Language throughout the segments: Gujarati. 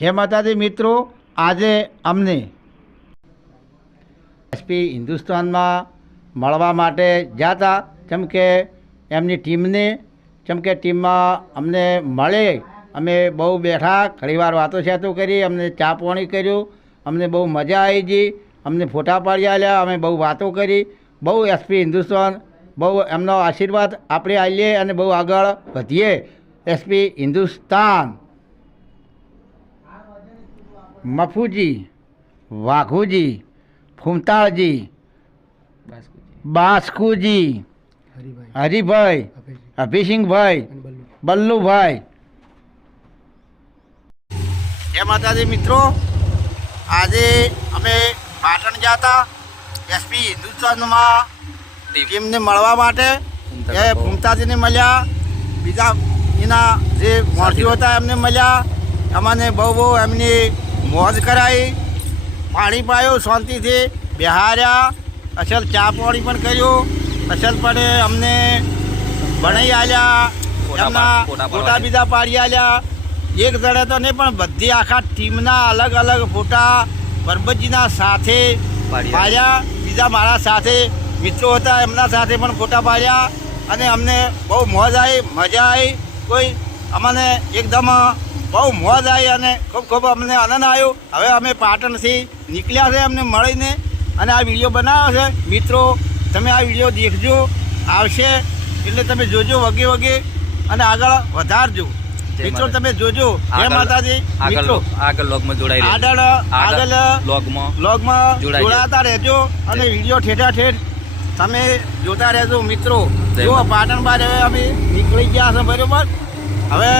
જય માતાજી મિત્રો, આજે અમને એસપી હિન્દુસ્તાનમાં મળવા માટે ગયા હતા. જેમ કે એમની ટીમમાં અમને મળે, અમે બહુ બેઠા, ઘણીવાર વાતો છાતો કરી, અમને ચા પાણી કર્યું, અમને બહુ મજા આવી ગઈ, અમને ફોટા પાડી આલ્યા, અમે બહુ વાતો કરી. બહુ એસપી હિન્દુસ્તાન, બહુ એમનો આશીર્વાદ આપણે આવીએ અને બહુ આગળ વધીએ. એસપી હિન્દુસ્તાન, મફુજી, વાઘુજી, ફૂમતાળજી, બાસ્કુજી, હરિભાઈ, અભિસિંહભાઈ, બલ્લુભાઈ. જય માતાજી મિત્રો, આજે અમે પાટણ ગયા હતા એસપી હિન્દુસ્તાનમાં ટીમને મળવા માટે. એ ફૂમતાજીને મળ્યા, બીજા એના જે મોરજીઓ હતા એમને મળ્યા. અમને બહુ એમની મોજ કરાવી, પાણી પાયું, શાંતિથી બેહાર્યા, અસલ ચા પાણી પણ કર્યું, અસલપણે અમને ભણાઈ આલ્યા, એમના ફોટા બીજા પાડી આલ્યા. એક જણે તો નહીં પણ બધી આખા ટીમના અલગ અલગ ફોટા પરબતજીના સાથે પાડ્યા. બીજા મારા સાથે મિત્રો હતા એમના સાથે પણ ફોટા પાડ્યા અને અમને બહુ મોજ આવી, મજા આવી. કોઈ અમને એકદમ બહુ મોજ આવી અને ખૂબ અમને આનંદ આવ્યો. હવે અમે પાટણથી નીકળ્યા છે એમને મળીને અને આ વિડીયો બનાવ્યો છે. મિત્રો તમે આ વિડીયો દેખજો, આવશે એટલે તમે જોજો વગે અને આગળ વધારજો. મિત્રો તમે જોજો. જય માતાજી મિત્રો, આગળ લોગમાં જોડાતા રહેજો અને વિડીયો ઠેઠ તમે જોતા રહેજો. મિત્રો જો પાટણ બાર હવે અમે નીકળી ગયા છે બરોબર. હવે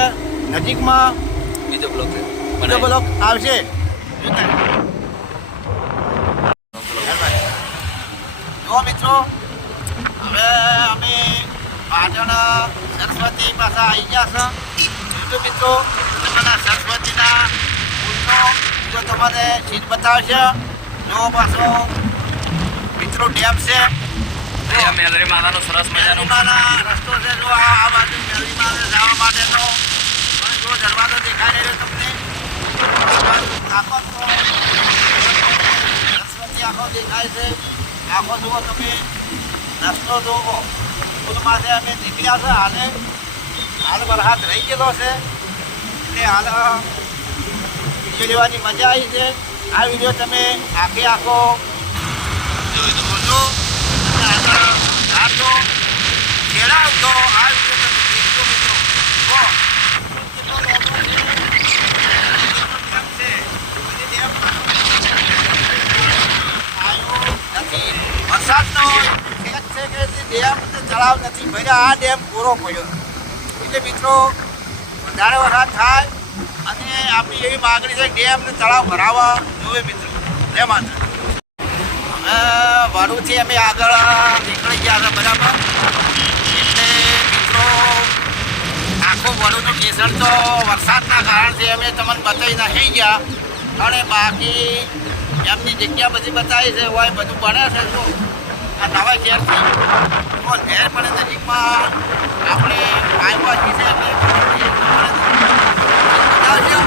નજીકમાં બીજો બ્લોક આવશે. જો મિત્રો હવે અમે પાટણ સરસ્વતી પાસે આવી ગયા છે. જો મિત્રો તમારા સરસ્વતીના ફૂલનો જો તમને સીટ બતાવશે. જો પાછો મિત્રો ડેમ છે, મેલરી માતાનો સરસ મજાનો રસ્તો છે. જો આ બાજુ મેલરી માતા જવા માટેનો જો દરવાજો દેખાઈ રહ્યો તમને, આખો સરસ્વતી આખો દેખાય છે. આખો જુઓ તમે, રસ્તો જુઓ. પુલમાંથી અમે નીકળ્યા છે. હાલ વરસાદ રહી ગયેલો છે એટલે હાલ વિડીયો લેવાની મજા આવી છે. આ વિડીયો તમે આખો જોજો અને આગળ રાખજો, ખેડાવજો. આ વિડીયો તમે દેખજો મિત્રો. વરસાદનો ખેત છે કે ડેમ તળાવ નથી ભર્યા, આ ડેમ પૂરો પડ્યો એટલે મિત્રો વધારે વરસાદ થાય અને આપણી એવી માગણી છે ડેમ ને તળાવ ભરાવા જોવે મિત્રો. જય માતા. હવે વડુથી અમે આગળ નીકળી ગયા હતા બરાબર. એટલે મિત્રો આખું વડુનું ટેશન તો વરસાદના કારણથી અમે તમને બતાવી નાખી ગયા અને બાકી એમની જગ્યા બધી બતાવી છે. હોય બધું બને છે. જો આ નવા શહેરથી નહેર પણ નજીકમાં આપણે આવ્યા છીએ એટલે બતાવજો.